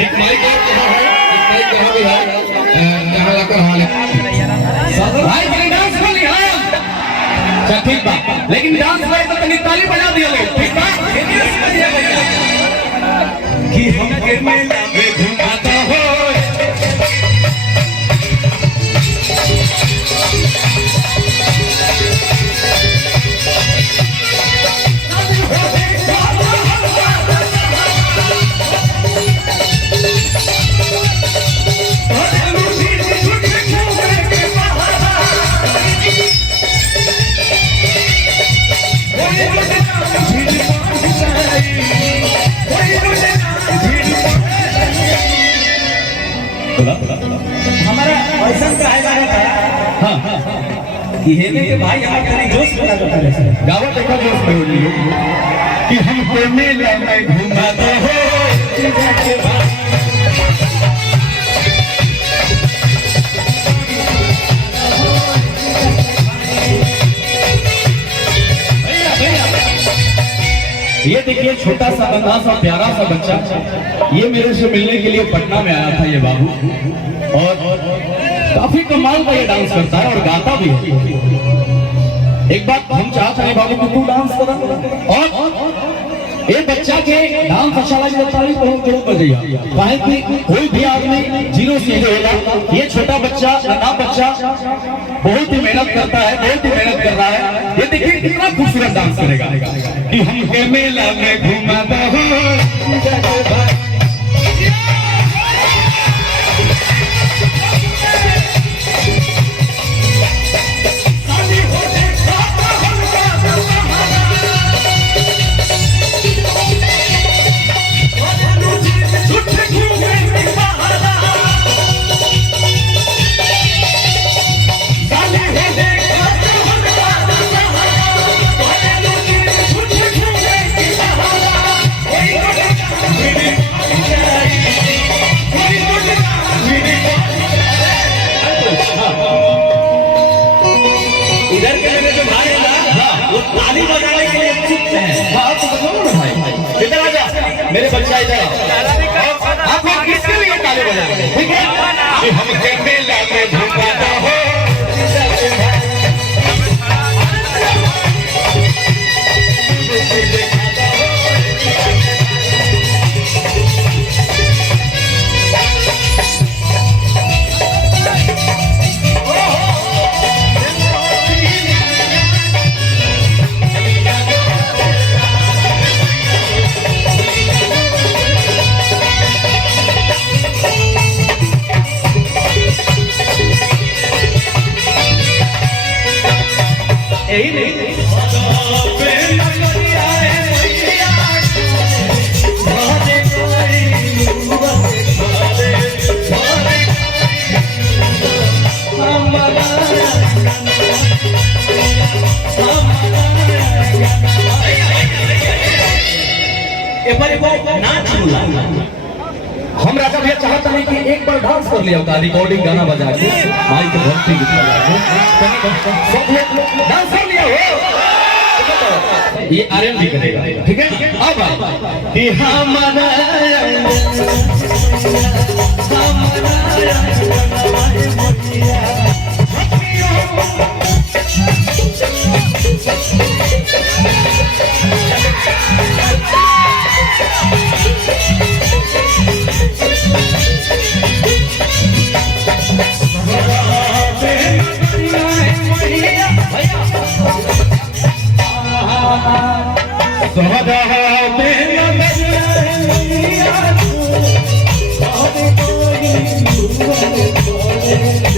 एक माइक यहाँ भी है, यहाँ लाकर हाल भाई डांस कर लिया। अच्छा ठीक बा, लेकिन डांस में तो तनी ताली बजा दिया लोग, ठीक बा? कि हम के मेला में घुमाता हो हमारा ऐसा कहा कि हेमे के भाई आप कहीं जोश में लगा रहे गावत देखा जोश में हो रही है कि हमको मेला में घुमाता हो। ये देखिए छोटा सा बंदा सा प्यारा सा बच्चा, ये मेरे से मिलने के लिए पटना में आया था ये बाबू, और काफी कमाल का ये डांस करता है और गाता भी है। एक बात हम चाहते हैं बाबू कि तू डांस कर, और ये बच्चा के डांस अच्छा लगे ताली बहुत जरूर बजाइए, काहे कि कोई भी आदमी जीरो से होगा। ये छोटा बच्चा नन्हा बच्चा बहुत ही मेहनत करता है, बहुत ही मेहनत कर रहा है। ये देखिए कितना खूबसूरत डांस करेगा कि हम के मेला में घुमाता हूँ। मेरे बच्चा इधर आप लोग किसके लिए ताली बजा रहे हैं, ठीक है? कि हम के मेला में घुमाता हो। यही नहीं हम राजा भैया चाहता है कि एक बार डांस कर लिया होता, रिकॉर्डिंग गाना बजा के माइक भक्ति गीत लगा के सब लोग डांस कर लिया हो। ये आरएम भी करेगा, ठीक है? अब कि हमारा Thank you.